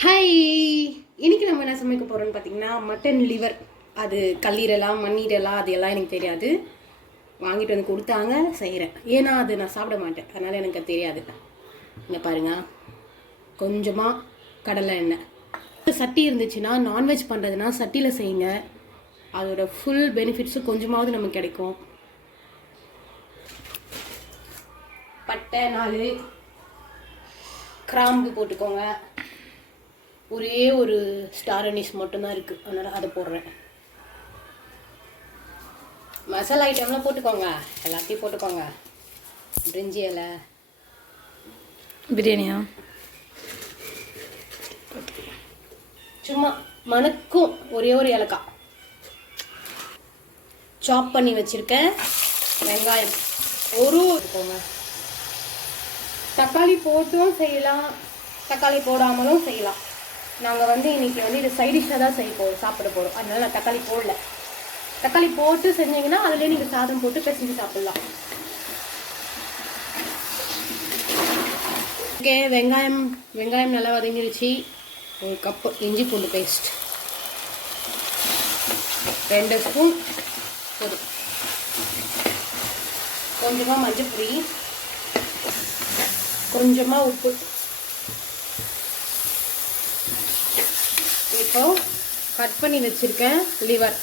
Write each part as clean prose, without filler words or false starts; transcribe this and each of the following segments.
Hi, இன்னைக்கு நம்ம என்ன சமைக்க போகிறோம்னு பார்த்தீங்கன்னா மட்டன் லிவர். அது கல்லீரலாம் மண்ணீரலாம் அது எல்லாம் எனக்கு தெரியாது. வாங்கிட்டு வந்து கொடுத்தாங்க, செய்கிறேன். ஏன்னா அது நான் சாப்பிட மாட்டேன், அதனால் எனக்கு அது தெரியாது. இங்கே பாருங்க, கொஞ்சமாக கடலை எண்ணெய். சட்டி இருந்துச்சுன்னா நான்வெஜ் பண்ணுறதுனா சட்டியில் செய்யுங்க. அதோட ஃபுல் பெனிஃபிட்ஸும் கொஞ்சமாவது நமக்கு கிடைக்கும். பட்டை 4 கிராம்பு போட்டுக்கோங்க. ஒரே ஒரு ஸ்டார் அனீஸ் மட்டும்தான் இருக்குது, அதனால் அதை போடுறேன். மசாலா ஐட்டம்லாம் போட்டுக்கோங்க, எல்லாத்தையும் போட்டுக்கோங்க. பிரிஞ்சி இலை, பிரியாணியா சும்மா மணக்கும் ஒரே ஒரு ஏலக்காய். சாப் பண்ணி வச்சுருக்கேன் வெங்காயம் போட்டுக்கோங்க. தக்காளி போட்டும் செய்யலாம், தக்காளி போடாமலும் செய்யலாம். நாங்கள் இன்றைக்கி இது சைடிஷ்ஷாக தான் சாப்பிட போகிறோம், அதனால நான் தக்காளி போடல. தக்காளி போட்டு செஞ்சீங்கன்னா அதுலேயே நீங்கள் சாதம் போட்டு பிசைஞ்சு சாப்பிட்லாம். ஓகே, வெங்காயம் நல்லா வதங்கிடுச்சு. ஒரு கப்பு இஞ்சி பூண்டு பேஸ்ட், 2 ஸ்பூன் போதும். கொஞ்சமாக மஞ்சள் பொடி, கொஞ்சமாக உப்பு. இப்போ கட் பண்ணி வச்சிருக்கேன் லிவர்.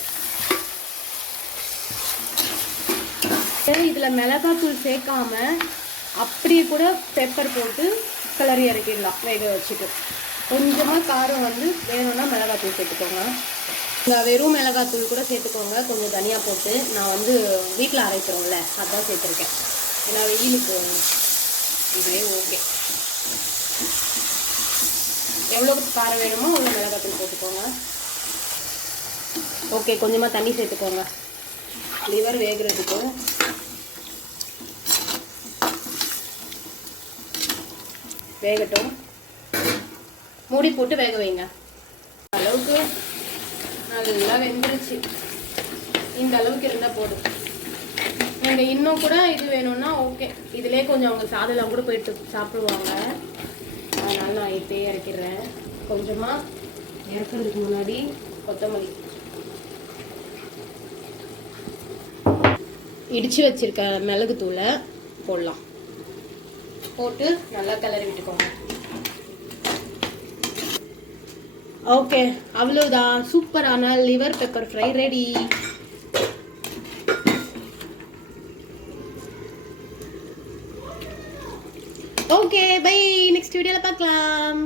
இதில் மிளகாத்தூள் சேர்க்காம அப்படியே கூட பெப்பர் போட்டு கிளறி இறக்கிடலாம் வேக வச்சுட்டு. கொஞ்சமாக காரம் வேணும்னா மிளகாத்தூள் சேர்த்துக்கோங்க. வெறும் மிளகாத்தூள் கூட சேர்த்துக்கோங்க, கொஞ்சம் தனியாக போட்டு. நான் வீட்டில் அரைக்கிறோம்ல அதான் சேர்த்துருக்கேன், ஏன்னா வெயிலுக்கு இதே ஓகே. எவ்வளோ காரம் வேணுமோ அவ்வளோ மிளகாத்தூள் போட்டுக்கோங்க. ஓகே, கொஞ்சமாக தண்ணி சேர்த்துக்கோங்க லிவர் வேகிறதுக்கு. வேகட்டும், மூடி போட்டு வேக வைங்க. அளவுக்கு நல்லா வெந்துருச்சு. இந்த அளவுக்கு இருந்தால் போதும். நீங்கள் இன்னும் கூட இது வேணும்னா ஓகே, இதிலே கொஞ்சம் அவங்க சாதெல்லாம் கூட போயிட்டு சாப்பிடுவாங்க, அதனால் நான் இப்போயே இறக்கிடுறேன். கொஞ்சமாக இறக்குறதுக்கு முன்னாடி கொத்தமல்லி இடித்து வச்சுருக்க மிளகுத்தூளை போடலாம். போட்டு நல்லா கிளறி விட்டுக்கோங்க. ஓகே, அவ்வளோதான். சூப்பரான liver pepper fry ready. Okay, bye. Next வீடியோவில் பார்க்கலாம்.